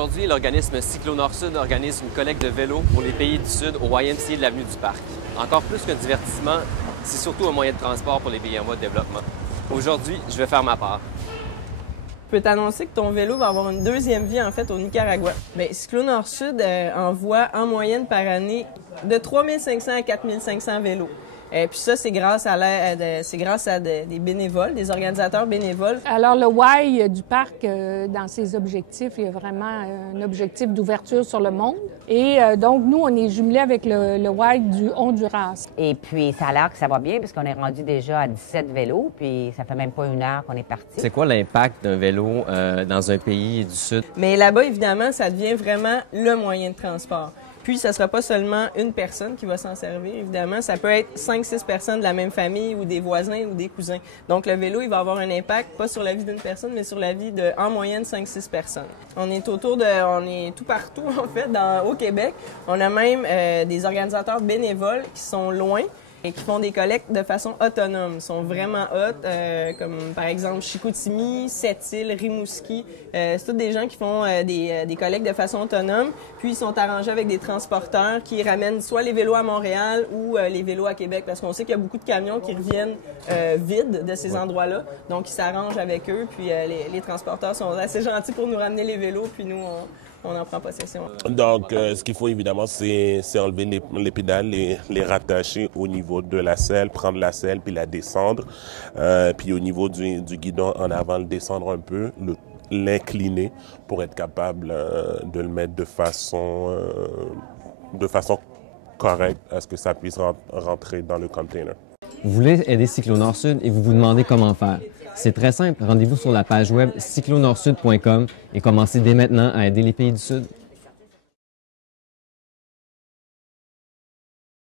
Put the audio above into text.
Aujourd'hui, l'organisme Cyclo Nord-Sud organise une collecte de vélos pour les pays du Sud au YMCA de l'avenue du Parc. Encore plus qu'un divertissement, c'est surtout un moyen de transport pour les pays en voie de développement. Aujourd'hui, je vais faire ma part. Je peux t'annoncer que ton vélo va avoir une deuxième vie, en fait, au Nicaragua. Bien, Cyclo Nord-Sud envoie en moyenne par année de 3500 à 4500 vélos. Puis ça, c'est grâce à des bénévoles, des organisateurs bénévoles. Alors, le Y du parc, dans ses objectifs, il y a vraiment un objectif d'ouverture sur le monde. Et donc, nous, on est jumelés avec le Y du Honduras. Et puis, ça a l'air que ça va bien, parce qu'on est rendu déjà à 17 vélos, puis ça fait même pas une heure qu'on est parti. C'est quoi l'impact d'un vélo dans un pays du Sud? Mais là-bas, évidemment, ça devient vraiment le moyen de transport. Puis, ça ne sera pas seulement une personne qui va s'en servir, évidemment. Ça peut être 5-6 personnes de la même famille ou des voisins ou des cousins. Donc, le vélo, il va avoir un impact, pas sur la vie d'une personne, mais sur la vie de, en moyenne, 5-6 personnes. On est tout partout, en fait, au Québec. On a même des organisateurs bénévoles qui sont loin et qui font des collectes de façon autonome. Ils sont vraiment comme par exemple Chicoutimi, Sept-Îles, Rimouski. C'est tous des gens qui font des collectes de façon autonome. Puis ils sont arrangés avec des transporteurs qui ramènent soit les vélos à Montréal ou les vélos à Québec, parce qu'on sait qu'il y a beaucoup de camions qui reviennent vides de ces endroits-là. Donc ils s'arrangent avec eux. Puis les transporteurs sont assez gentils pour nous ramener les vélos. Puis nous, on en prend possession. Donc, ce qu'il faut évidemment, c'est enlever les pédales, les rattacher au niveau de la selle, prendre la selle puis la descendre. Puis au niveau du guidon en avant, le descendre un peu, l'incliner pour être capable de le mettre de façon correcte à ce que ça puisse rentrer dans le container. Vous voulez aider Cyclo Nord-Sud et vous vous demandez comment faire. C'est très simple, rendez-vous sur la page web cyclonordsud.com et commencez dès maintenant à aider les pays du Sud.